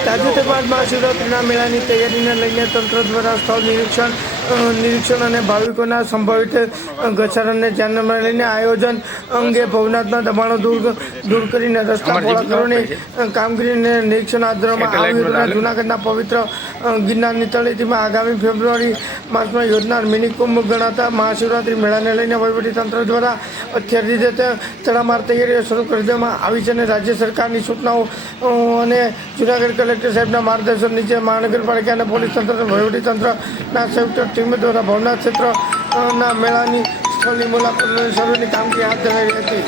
તાજેતરમાં મહાશિવરાત્રિના મેળાની તૈયારીને લઈને તંત્ર દ્વારા સ્થળ નિરીક્ષણ નિરીક્ષણ અને ભાવિકોના સંભવિત ઘસારાને ધ્યાનમાં લઈને આયોજન અંગે ભવનાથના દબાણો દૂર દૂર કરીને રસ્તા પહોળા કરવાની કામગીરીને નિરીક્ષણ હાથ ધરવામાં આવી હતું. જૂનાગઢના પવિત્ર ગિરનારની તળેટીમાં આગામી ફેબ્રુઆરી માસમાં યોજનાર મિની કુંભ ગણાતા મહાશિવરાત્રી મેળાને લઈને તંત્ર દ્વારા અત્યાર રીતે તડામાર તૈયારીઓ શરૂ કરી દેવામાં આવી છે અને રાજ્ય સરકારની સૂચનાઓ અને જુનાગઢ કલેક્ટર સાહેબના માર્ગદર્શન નીચે મહાનગરપાલિકા અને પોલીસ તંત્ર વહીવટીતંત્રના તંત્રના સંયુક્ત ટીમ દ્વારા ભવનાથ ક્ષેત્રના મેળાની સ્થળની મુલાકાત સર્વેની કામગીરી હાથ ધરાઈ હતી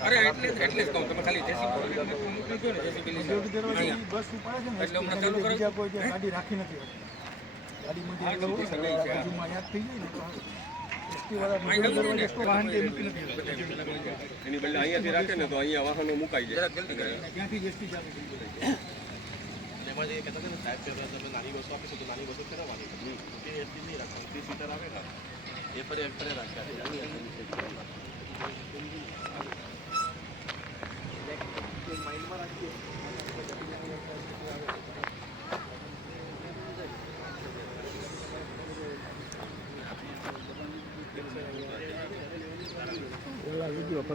અરે એટલે જ એટલે જ કહું તમે ખાલી જેસીબી બોલો એટલે મોકલી દો ને જેસીબી લઈ જાઓ. અહીંયા. બસ ઉપાડે છે ને એટલે હમણાં ચાલુ કરો. બીજા કોઈ જે ગાડી રાખી નથી બાજુમાં યાદ થઈ જાય ને. એની બદલે અહીંયાથી રાખે ને તો અહીંયા વાહનો મુકાઈ જાય. એસટી ચાલુ એમાં જે કહેતા ને સાહેબ હતા, તમે નાની બસો આપીશું તો નાની બસો ફેરવવાની. મોટી એસટી નહીં રાખવાની. ત્રીસ સીટર આવે ને એ ફરે ફરે રાખ્યા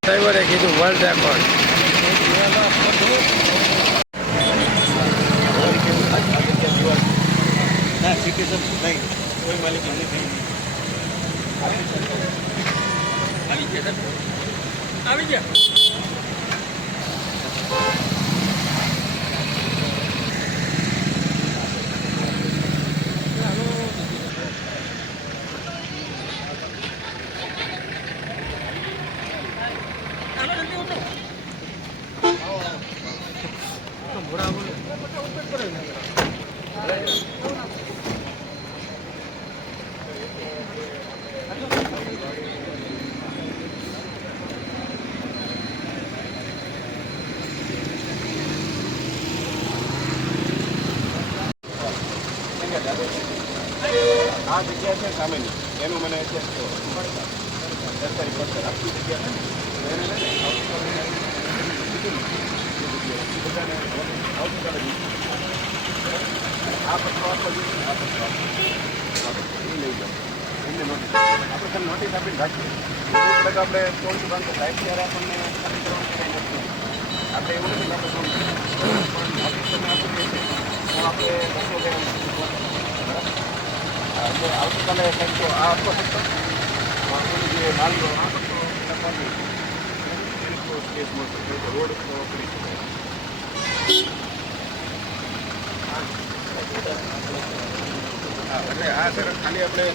ડ્રાઈવરે કીધું વર્લ્ડ રેકોર્ડ ના સિટીઝન નહીં. કોઈ માલિકી નથી આવી ગયા. આવી ગયા આ જગ્યા છે સામેની એનું મને સરકારી પત્ર આખી જગ્યા છે એને લઈને બધાને આ પત્રો આપવા દિવસ આ પત્ર. એ લઈ જાઓ નોટિસ આપણે તમે નોટિસ આપીને રાખીએ આપણે ચોવીસ પાંચ સાહેબ ત્યારે આપણને ખાલી કરવાનું આપણે એવું નથી આપણે છે આપણે બસો બરાબર તો આવતીકાલે કંઈક તો આ આખો પથ્થર આ પેલું જે નાલીઓ આ પથ્થરો લખવાની મળશે તો રોડ તો કરી શકાય એટલે આ સર ખાલી આપણે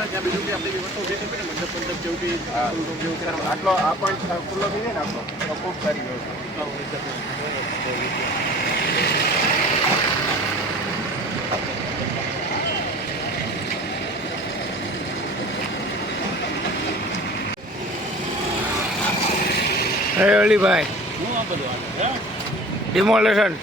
દિવાલ પર આટલો આ પણ ખુલ્લો થઈ જાય ને આપણો ખૂબ સારી વ્યવસ્થા. હે અલીભાઈ. ડિમોલેશન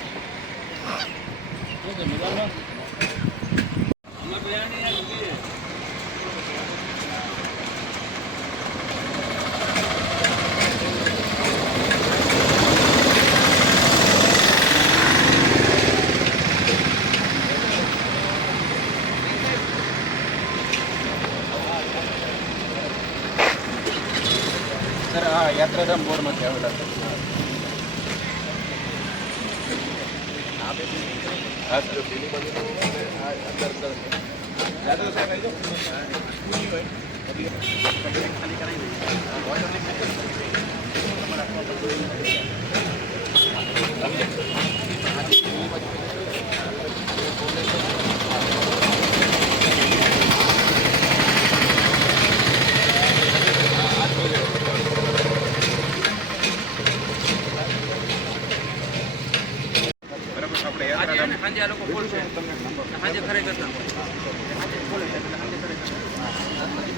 સર આ યાત્રાધામ બોર્ડમાંથી આવેલા છે હા સર પેલી બાજુનું અને આ અંદર અંદર છે. યાદવ સાહેબ આવી જાઓ. બરાબર આપણે યાત્રાધામ સાંજે આ લોકો ખોલશે સાંજે ખરેખર ના હોય સાંજે ખોલે છે એટલે સાંજે ખરેખર યાત્રાધામ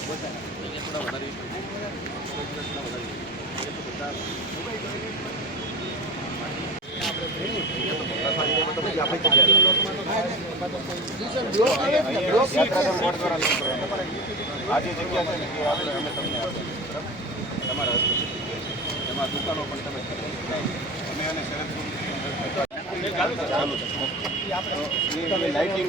બોર્ડ દ્વારા લઈ જવાનું. આ જે અમે તમને. તમારા એમાં દુકાનો પણ તમે. અમે આને શરત ચાલુ છે તો એ લાઇટિંગ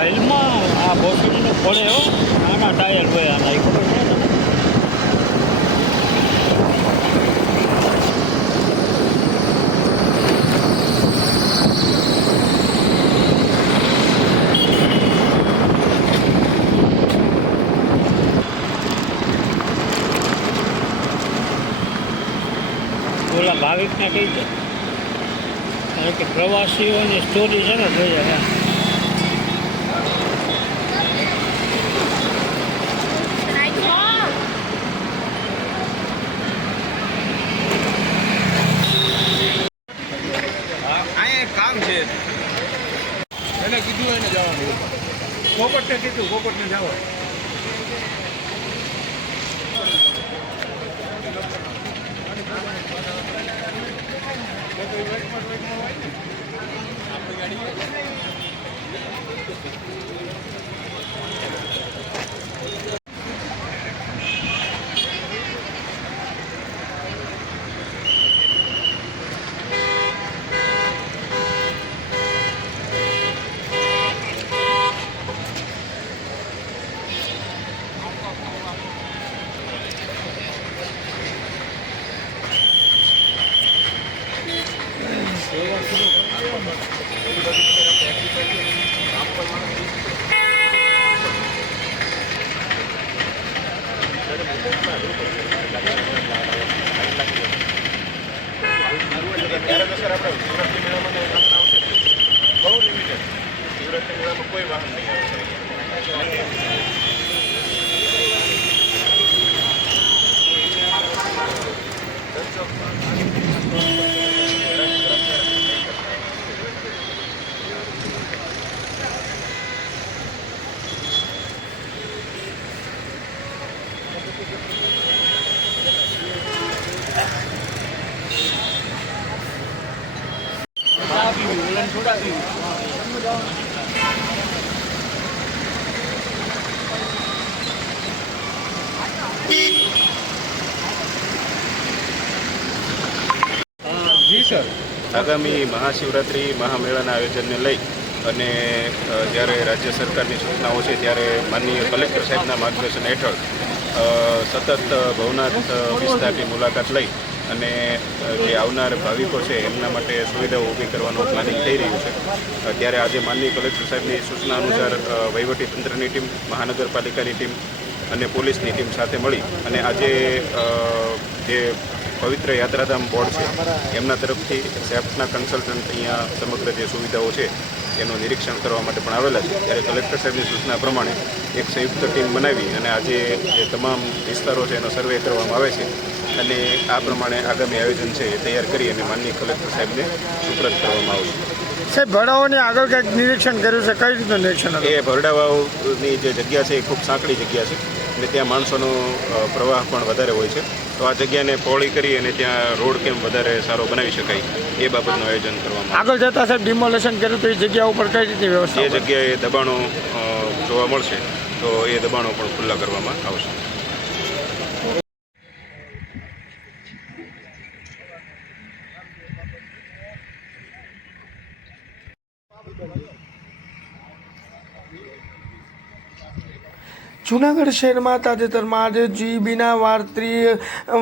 હાલમાં આ બોસડીનો પડે હો નાના ટાયર હોય છે તમને ઓલા ભાવિકને કહી દે. કારણ કે પ્રવાસીઓની સ્ટોરી છે ને જોઈએ હા foi, mano. સર આગામી મહાશિવરાત્રિ, મહામેળાના આયોજનને લઈ અને જ્યારે રાજ્ય સરકારની સૂચનાઓ છે ત્યારે માનનીય કલેક્ટર સાહેબના માર્ગદર્શન હેઠળ સતત ભવનાથ વિસ્તારની મુલાકાત લઈ અને જે આવનાર ભાવિકો છે એમના માટે સુવિધાઓ ઊભી કરવાનું પ્લાનિંગ થઈ રહ્યું છે. ત્યારે આજે માનનીય કલેક્ટર સાહેબની સૂચના અનુસાર વહીવટીતંત્રની વહીવટી તંત્રની ટીમ, મહાનગરપાલિકાની ટીમ અને પોલીસની ટીમ સાથે મળી અને આજે જે પવિત્ર યાત્રાધામ બોર્ડ છે. એમના તરફથી સેફ્ટના કન્સલ્ટન્ટ અહીંયા સમગ્ર જે સુવિધાઓ છે એનું નિરીક્ષણ કરવા માટે પણ આવેલા છે. ત્યારે કલેક્ટર સાહેબની સૂચના પ્રમાણે એક સંયુક્ત ટીમ બનાવી અને આજે જે તમામ વિસ્તારો છે એનો સર્વે કરવામાં આવે છે અને આ પ્રમાણે આગામી આયોજન છે એ તૈયાર કરી અને માનનીય કલેક્ટર સાહેબને સુપ્રત કરવામાં આવશે. સાહેબ ભરડાઓને આગળ કંઈક નિરીક્ષણ કર્યું છે? કઈ રીતનું નિરીક્ષણ એ ભરડાવાઓની જે જગ્યા છે એ ખૂબ સાંકડી જગ્યા છે અને ત્યાં માણસોનો પ્રવાહ પણ વધારે હોય છે. તો આ જગ્યાને પહોળી કરી અને ત્યાં રોડ કેમ વધારે સારો બનાવી શકાય એ બાબતનું આયોજન કરવામાં આગળ જતા સાહેબ ડિમોલેશન કર્યું તો એ જગ્યા ઉપર કઈ રીતે વ્યવસ્થા એ જગ્યાએ દબાણો જોવા મળશે તો એ દબાણો પણ ખુલ્લા કરવામાં આવશે. જુનાગઢ શહેરમાં તાજેતરમાં આજે જીબીના વાર્ત્રીય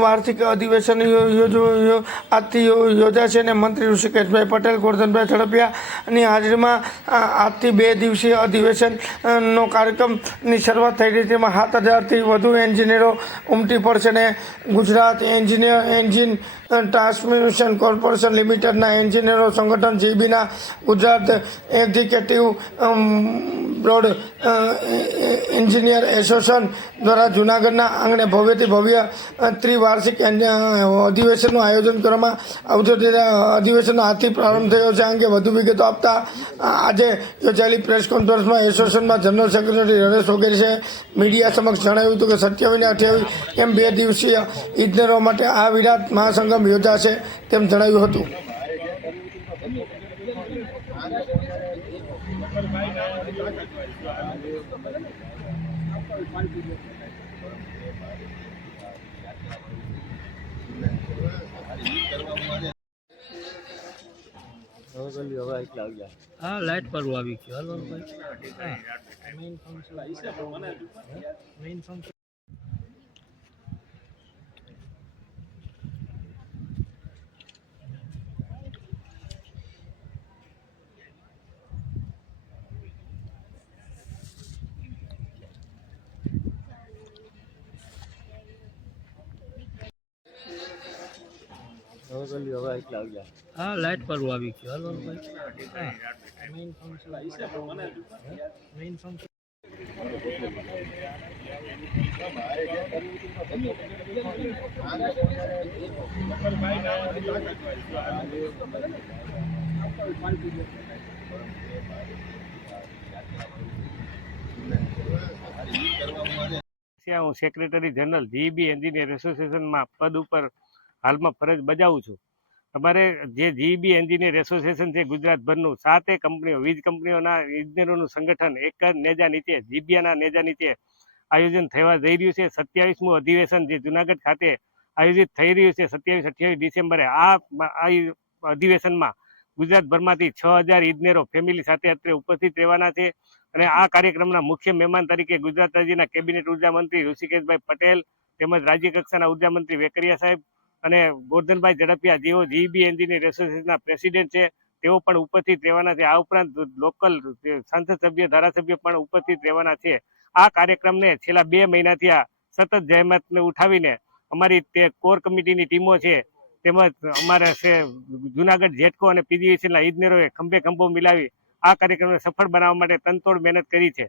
વાર્ષિક અધિવેશન આજથી યોજાશે અને મંત્રી ઋષિકેશભાઈ પટેલ, ગોરધનભાઈ ઝડપિયાની હાજરીમાં આજથી બે દિવસીય અધિવેશનનો કાર્યક્રમની શરૂઆત થઈ રહી છે. તેમાં સાત હજારથી વધુ એન્જિનિયરો ઉમટી પડશે અને Gujarat engineer engine transmission corporation લિમિટેડના એન્જિનિયરો સંગઠન જીબીના Gujarat executive broad engineer association દ્વારા જૂનાગઢના આંગણે ભવ્યથી ભવ્ય ત્રિવાર્ષિક અધિવેશનનું આયોજન કરવામાં આવતું અધિવેશનનો આજથી પ્રારંભ થયો છે. આ અંગે વધુ વિગતો આપતા આજે યોજાયેલી પ્રેસ કોન્ફરન્સમાં એસોસિએશનમાં જનરલ સેક્રેટરી હરેશ વગેરે મીડિયા સમક્ષ જણાવ્યું હતું કે સત્યાવીસ ને અઠ્યાવીસ એમ બે દિવસીય ઇજનેરો માટે આ વિરાટ મહાસંગમ યોજાશે તેમ જણાવ્યું હતું. હા લાઇટ પર આવી ગયું હાલો ભાઈ હા મેઇન ફંક્શન મેઇન ફંક્શન હા લાઇટ પર આવી ગયો. હાલો ભાઈ. મેઇન ફંક્શન મેઇન ફંક્શન હું સેક્રેટરી જનરલ જીબી એન્જિનિયર એસોસિએશનમાં પદ ઉપર હાલમાં ફરજ બજાવું છું. તમારે જે જીબી એન્જિનિયર એસોસિએશન છે ગુજરાતભરનું, સાતે કંપનીઓ, વીજ કંપનીઓના ઇજનેરોનું સંગઠન, એક જ નેજા નીચે જીબીયાના નેજા નીચે આયોજન થવા જઈ રહ્યું છે. સત્યાવીસમું અધિવેશન જે જુનાગઢ ખાતે આયોજિત થઈ રહ્યું છે, સત્યાવીસ, અઠ્યાવીસ ડિસેમ્બરે. આ અધિવેશનમાં ગુજરાતભરમાંથી છ હજાર ઇજનેરો ફેમિલી સાથે અત્રે ઉપસ્થિત રહેવાના છે અને આ કાર્યક્રમના મુખ્ય મહેમાન તરીકે ગુજરાત રાજ્યના કેબિનેટ ઊર્જા મંત્રી ઋષિકેશભાઈ પટેલ તેમજ રાજ્ય કક્ષાના ઊર્જા મંત્રી વેકરિયા સાહેબ અને ગોરધનભાઈ ઝડપિયા, જેઓ જીબી એસોસિએશનના પ્રેસિડેન્ટ છે, તેઓ પણ ઉપસ્થિત રહેવાના છે. આ ઉપરાંત લોકલ સંસદ સભ્ય, ધારાસભ્ય પણ ઉપસ્થિત રહેવાના છે. આ કાર્યક્રમને છેલ્લા બે મહિનાથી આ સતત જહેમતને ઉઠાવીને અમારી તે કોર કમિટીની ટીમો છે, તેમજ અમારા છે જુનાગઢ જેટકો અને પીજીવીસીના ઇજનેરોએ ખંભે ખંભો મિલાવી આ કાર્યક્રમને સફળ બનાવવા માટે તનતોડ મહેનત કરી છે.